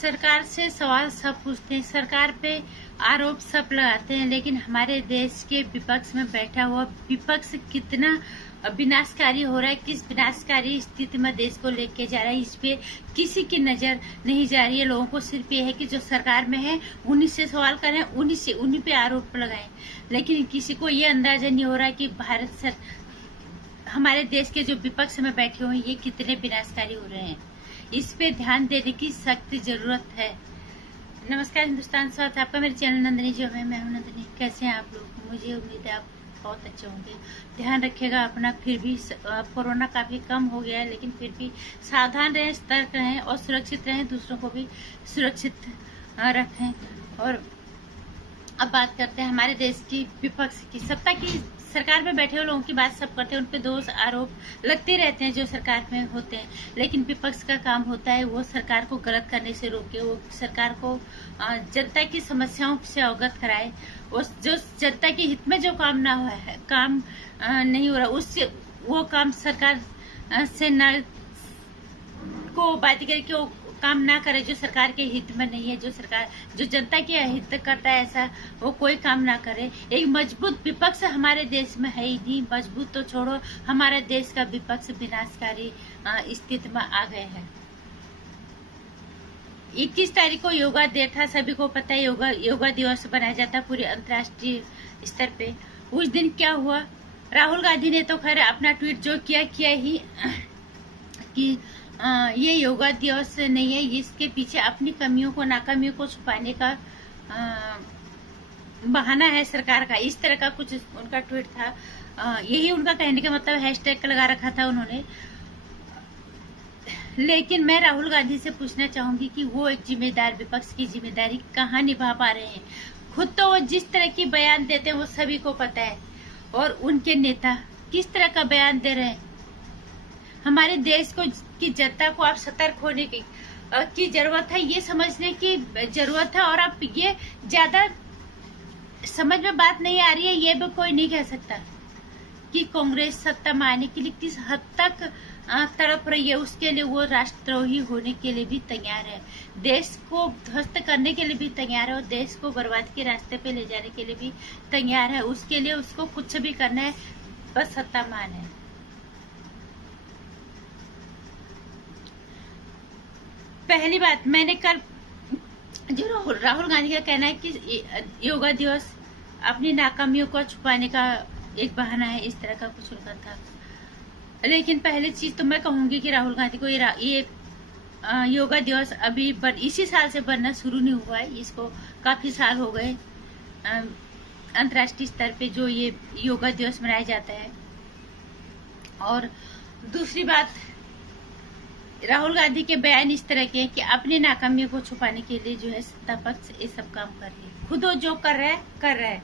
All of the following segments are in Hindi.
सरकार से सवाल सब पूछते हैं, सरकार पे आरोप सब लगाते हैं, लेकिन हमारे देश के विपक्ष में बैठा हुआ विपक्ष कितना विनाशकारी हो रहा है, किस विनाशकारी स्थिति में देश को लेके जा रहा है, इस पे किसी की नजर नहीं जा रही है। लोगों को सिर्फ ये है कि जो सरकार में है उन्हीं से सवाल करें, उन्हीं पे आरोप लगाएं, लेकिन किसी को ये अंदाजा नहीं हो रहा कि हमारे देश के जो विपक्ष में बैठे हुए हैं ये कितने विनाशकारी हो रहे हैं। इस पे ध्यान देने की सख्त जरूरत है। नमस्कार हिंदुस्तान, स्वागत है आपका मेरे चैनल नंदिनी जो में। मैं हूं नंदिनी। कैसे हैं आप लोग? मुझे उम्मीद है आप बहुत अच्छे होंगे। ध्यान रखिएगा अपना। फिर भी कोरोना काफी कम हो गया है, लेकिन फिर भी सावधान रहें, सतर्क रहें और सुरक्षित रहें। दूसरों को भी सुरक्षित रखें। और अब बात करते हैं हमारे देश की विपक्ष की। सत्ता की सरकार में बैठे हुए लोगों की बात सब करते हैं, उन पे दोष आरोप लगते रहते हैं जो सरकार में होते हैं, लेकिन विपक्ष का काम होता है वो सरकार को गलत करने से रोके, वो सरकार को जनता की समस्याओं से अवगत कराए, जो जनता के हित में जो काम ना हुआ है, काम नहीं हो रहा, उससे वो काम सरकार से न को बात करके वो काम ना करे जो सरकार के हित में नहीं है, जो जनता के हित करता है, ऐसा वो कोई काम ना करे। एक मजबूत विपक्ष हमारे देश में है ही नहीं। मजबूत तो छोड़ो, हमारा देश का विपक्ष विनाशकारी स्थिति में आ गए हैं। 21 तारीख को योगा डे था, सभी को पता है। योगा दिवस बनाया जाता है पूरे अंतर्राष्ट्रीय स्तर पे। उस दिन क्या हुआ, राहुल गांधी ने तो खैर अपना ट्वीट जो किया ही कि ये योगा दिवस नहीं है, इसके पीछे अपनी कमियों को, नाकामियों को छुपाने का बहाना है सरकार का। इस तरह का कुछ उनका ट्वीट था। यही उनका कहने का मतलब हैशटैग लगा रखा था उन्होंने। लेकिन मैं राहुल गांधी से पूछना चाहूंगी कि वो एक जिम्मेदार विपक्ष की जिम्मेदारी कहाँ निभा पा रहे हैं। खुद तो वो जिस तरह की बयान देते हैं वो सभी को पता है, और उनके नेता किस तरह का बयान दे रहे हैं। हमारे देश को की जनता को आप सतर्क होने की जरूरत है, ये समझने की जरूरत है। और आप ये ज्यादा समझ में बात नहीं आ रही है, ये भी कोई नहीं कह सकता कि कांग्रेस सत्ता में आने के लिए किस हद तक तड़प रही है। उसके लिए वो राष्ट्रद्रोही होने के लिए भी तैयार है, देश को ध्वस्त करने के लिए भी तैयार है, और देश को बर्बाद के रास्ते पे ले जाने के लिए भी तैयार है। उसके लिए उसको कुछ भी करना है, बस सत्ता मान है। पहली बात, मैंने कल जो राहुल गांधी का कहना है कि योगा दिवस अपनी नाकामियों को छुपाने का एक बहाना है, इस तरह का कुछ उनका था। लेकिन पहली चीज तो मैं कहूंगी कि राहुल गांधी को ये योगा दिवस अभी इसी साल से बनना शुरू नहीं हुआ है, इसको काफी साल हो गए अंतर्राष्ट्रीय स्तर पे जो ये योगा दिवस मनाया जाता है। और दूसरी बात, राहुल गांधी के बयान इस तरह के हैं कि अपनी नाकामियों को छुपाने के लिए जो है सत्ता पक्ष ये सब काम कर रही है। खुद वो जो कर रहा है।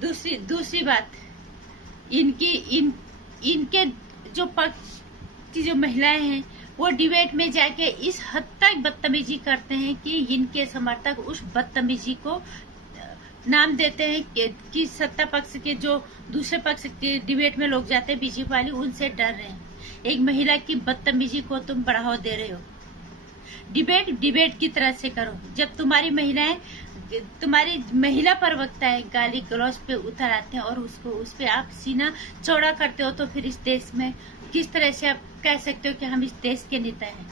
दूसरी बात, इनके जो पक्ष की जो महिलाएं हैं वो डिबेट में जाके इस हद तक बदतमीजी करते हैं कि इनके समर्थक उस बदतमीजी को नाम देते हैं कि सत्ता पक्ष के जो दूसरे पक्ष के डिबेट में लोग जाते हैं बीजेपी वाले, उनसे डर रहे हैं। एक महिला की बदतमीजी को तुम बढ़ावा दे रहे हो। डिबेट की तरह से करो। जब तुम्हारी महिला प्रवक्ता है गाली गलौज पे उतर आते हैं और उस पे आप सीना चौड़ा करते हो, तो फिर इस देश में किस तरह से आप कह सकते हो कि हम इस देश के नेता हैं।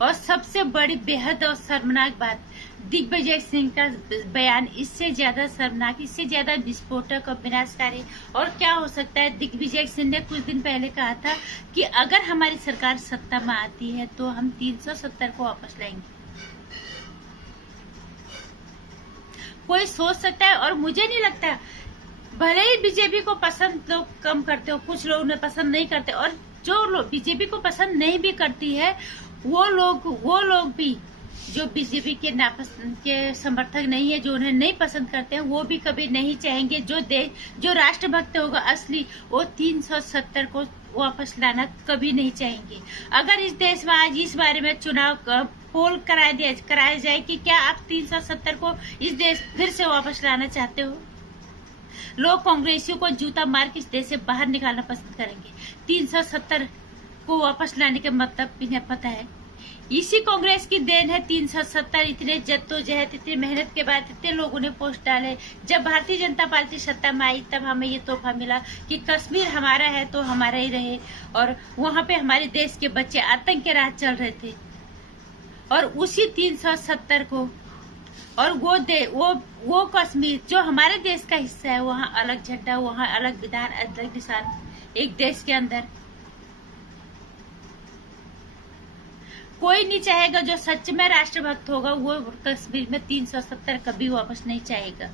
और सबसे बड़ी बेहद और शर्मनाक बात, दिग्विजय सिंह का बयान इससे ज्यादा शर्मनाक, इससे ज्यादा विस्फोटक और विनाशकारी और क्या हो सकता है। दिग्विजय सिंह ने कुछ दिन पहले कहा था कि अगर हमारी सरकार सत्ता में आती है तो हम 370 को वापस लाएंगे। कोई सोच सकता है, और मुझे नहीं लगता, भले ही बीजेपी को पसंद लोग कम करते हो, कुछ लोग उन्हें पसंद नहीं करते, और जो लोग बीजेपी को पसंद नहीं भी करती है वो लोग भी जो बीजेपी के समर्थक नहीं है, जो उन्हें नहीं पसंद करते हैं, वो भी कभी नहीं चाहेंगे, जो राष्ट्रभक्त होगा असली, वो 370 को वापस लाना कभी नहीं चाहेंगे। अगर इस देश में आज इस बारे में चुनाव पोल कराया जाए कि क्या आप 370 को इस देश फिर से वापस लाना चाहते हो, लोग कांग्रेसियों को जूता मार के इस देश से बाहर निकालना पसंद करेंगे। 370 को वापस लाने का मतलब इन्हें पता है। इसी कांग्रेस की देन है 370। इतने जद्दोजहद, इतनी मेहनत के बाद इतने लोगों ने पोस्ट डाले। जब भारतीय जनता पार्टी सत्ता में आई तब हमें ये तोहफा मिला कि कश्मीर हमारा है तो हमारा ही रहे, और वहां पे हमारे देश के बच्चे आतंक के राह चल रहे थे। और उसी 370 को, और वो कश्मीर जो हमारे देश का हिस्सा है, वहाँ अलग झंडा, वहाँ अलग विधान, अलग निशान, एक देश के अंदर। कोई नहीं चाहेगा, जो सच में राष्ट्रभक्त होगा वो कश्मीर में 370 कभी वापस नहीं चाहेगा।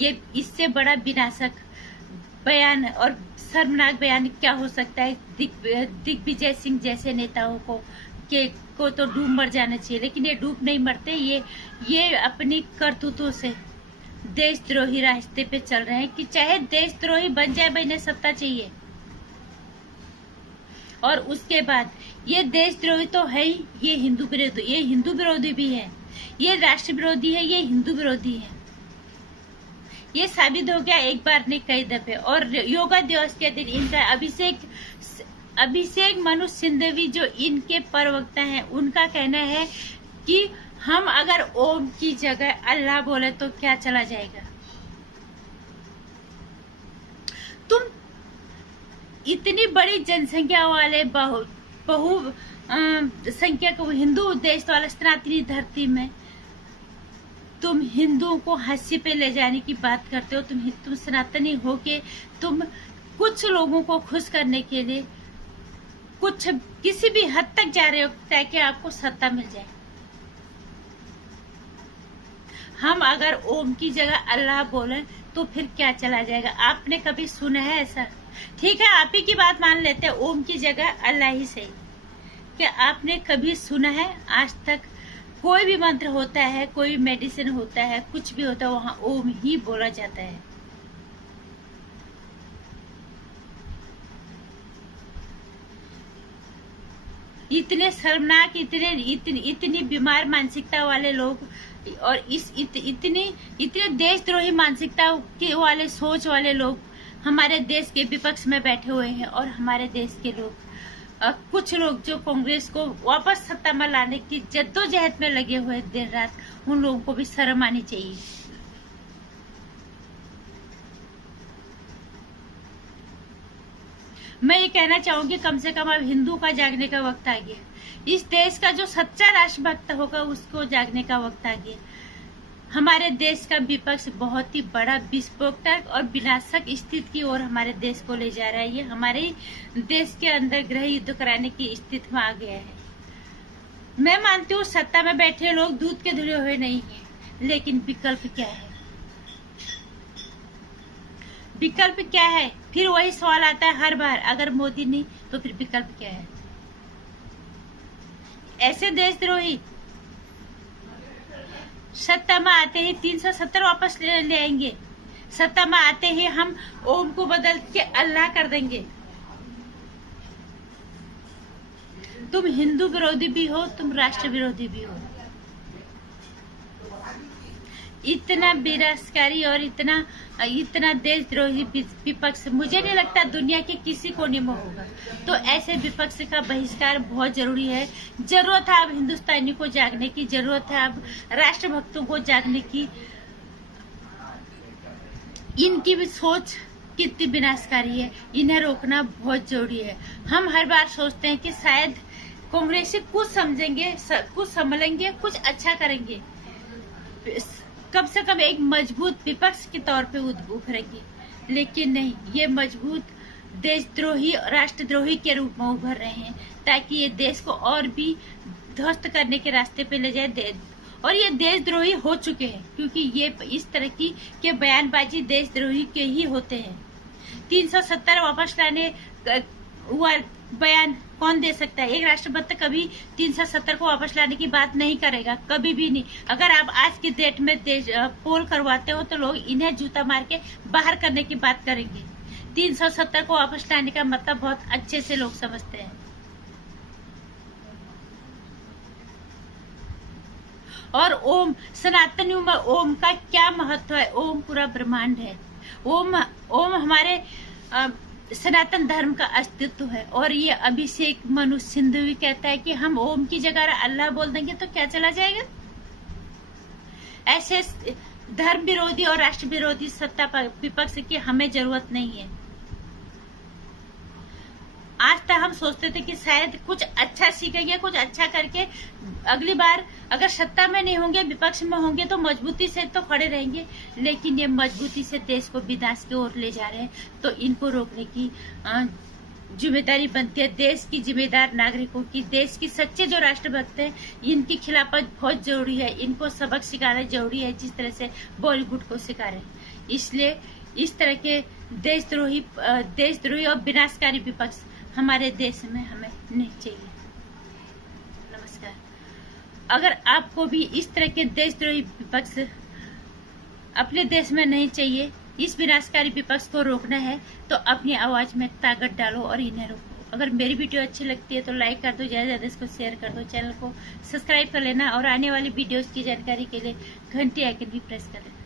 ये इससे बड़ा विनाशक बयान और शर्मनाक बयान क्या हो सकता है। दिग्विजय सिंह जैसे नेताओं को तो डूब मर जाना चाहिए, लेकिन ये डूब नहीं मरते। ये अपनी करतूतों से देशद्रोही रास्ते पे चल रहे हैं कि चाहे देशद्रोही बन जाए, इन्हें सत्ता चाहिए। और उसके बाद ये देशद्रोही तो है ही, ये हिंदू विरोधी भी है, ये राष्ट्र विरोधी है, ये हिंदू विरोधी है। ये साबित हो गया एक बार नहीं कई दफे। और योगा दिवस के दिन इनका अभिषेक मनु सिंघवी जो इनके प्रवक्ता हैं, उनका कहना है कि हम अगर ओम की जगह अल्लाह बोले तो क्या चला जाएगा। तुम इतनी बड़ी जनसंख्या वाले बहु संख्यक हिंदू देश वाले सनातनी धरती में तुम हिंदुओं को हास्य पे ले जाने की बात करते हो। तुम सनातनी हो के तुम कुछ लोगों को खुश करने के लिए कुछ किसी भी हद तक जा रहे हो ताकि आपको सत्ता मिल जाए। हम अगर ओम की जगह अल्लाह बोले तो फिर क्या चला जाएगा। आपने कभी सुना है ऐसा? ठीक है, आप ही की बात मान लेते हैं, ओम की जगह अल्लाह ही सही। क्या आपने कभी सुना है आज तक? कोई भी मंत्र होता है, कोई मेडिसिन होता है, कुछ भी होता है, वहां ओम ही बोला जाता है। इतने शर्मनाक, इतनी बीमार मानसिकता वाले लोग और इतने देशद्रोही मानसिकता के वाले सोच वाले लोग हमारे देश के विपक्ष में बैठे हुए हैं। और हमारे देश के लोग, कुछ लोग जो कांग्रेस को वापस सत्ता में लाने की जद्दोजहद में लगे हुए दिन रात, उन लोगों को भी शर्म आनी चाहिए। मैं ये कहना चाहूंगी, कम से कम अब हिंदू का जागने का वक्त आ गया। इस देश का जो सच्चा राष्ट्रभक्त होगा उसको जागने का वक्त आ गया। हमारे देश का विपक्ष बहुत ही बड़ा विस्फोटक और विनाशक स्थिति की ओर हमारे देश को ले जा रहा है। ये हमारे देश के अंदर गृह युद्ध कराने की स्थिति में आ गया है। मैं मानती हूँ सत्ता में बैठे लोग दूध के धुले हुए नहीं है, लेकिन विकल्प क्या है? विकल्प क्या है? फिर वही सवाल आता है हर बार, अगर मोदी नहीं तो फिर विकल्प क्या है? ऐसे देशद्रोही सत्ता में आते ही 370 वापस ले आएंगे। सत्ता में आते ही हम ओम को बदल के अल्लाह कर देंगे। तुम हिंदू विरोधी भी हो, तुम राष्ट्र विरोधी भी हो। इतना विनाशकारी और इतना देशद्रोही विपक्ष मुझे नहीं लगता दुनिया के किसी कोने में होगा। तो ऐसे विपक्ष का बहिष्कार बहुत जरूरी है। जरूरत है अब हिंदुस्तानी को जागने की, जरूरत है अब राष्ट्रभक्तों को जागने की। इनकी भी सोच कितनी विनाशकारी है, इन्हें रोकना बहुत जरूरी है। हम हर बार सोचते हैं कि शायद कांग्रेसी कुछ समझेंगे, कुछ संभलेंगे, कुछ अच्छा करेंगे, कम से कम एक मजबूत विपक्ष के तौर पे उभरेंगे। लेकिन नहीं, ये मजबूत देशद्रोही, राष्ट्रद्रोही के रूप में उभर रहे हैं ताकि ये देश को और भी ध्वस्त करने के रास्ते पे ले जाए। और ये देशद्रोही हो चुके हैं, क्योंकि ये इस तरह के बयानबाजी देशद्रोही के ही होते हैं। 370 वापस लाने बयान कौन दे सकता है? एक राष्ट्रभक्त कभी 370 को वापस लाने की बात नहीं करेगा, कभी भी नहीं। अगर आप आज की डेट में पोल करवाते हो तो लोग इन्हें जूता मार के बाहर करने की बात करेंगे। 370 को वापस लाने का मतलब बहुत अच्छे से लोग समझते हैं। और ओम, सनातनियों में ओम का क्या महत्व है? ओम पूरा ब्रह्मांड है। ओम हमारे सनातन धर्म का अस्तित्व है। और ये अभिषेक मनु सिंधु भी कहता है कि हम ओम की जगह अल्लाह बोल देंगे तो क्या चला जाएगा। ऐसे धर्म विरोधी और राष्ट्र विरोधी सत्ता विपक्ष की हमें जरूरत नहीं है। आज तक हम सोचते थे कि शायद कुछ अच्छा सीखेंगे, कुछ अच्छा करके अगली बार अगर सत्ता में नहीं होंगे, विपक्ष में होंगे तो मजबूती से तो खड़े रहेंगे, लेकिन ये मजबूती से देश को विनाश की ओर ले जा रहे हैं। तो इनको रोकने की जिम्मेदारी बनती है देश की जिम्मेदार नागरिकों की। देश की सच्चे जो राष्ट्रभक्त हैं, इनकी खिलाफत बहुत जरूरी है। इनको सबक सिखाना जरूरी है, जिस तरह से बॉलीवुड को सिखा रहे हैं। इसलिए इस तरह के देशद्रोही और विनाशकारी विपक्ष हमारे देश में हमें नहीं चाहिए। नमस्कार। अगर आपको भी इस तरह के देशद्रोही विपक्ष अपने देश में नहीं चाहिए, इस विनाशकारी विपक्ष को रोकना है, तो अपनी आवाज में ताकत डालो और इन्हें रोको। अगर मेरी वीडियो अच्छी लगती है तो लाइक कर दो, ज्यादा से ज्यादा इसको शेयर कर दो, चैनल को सब्सक्राइब कर लेना और आने वाली वीडियोस की जानकारी के लिए घंटी आइकन भी प्रेस कर लेना।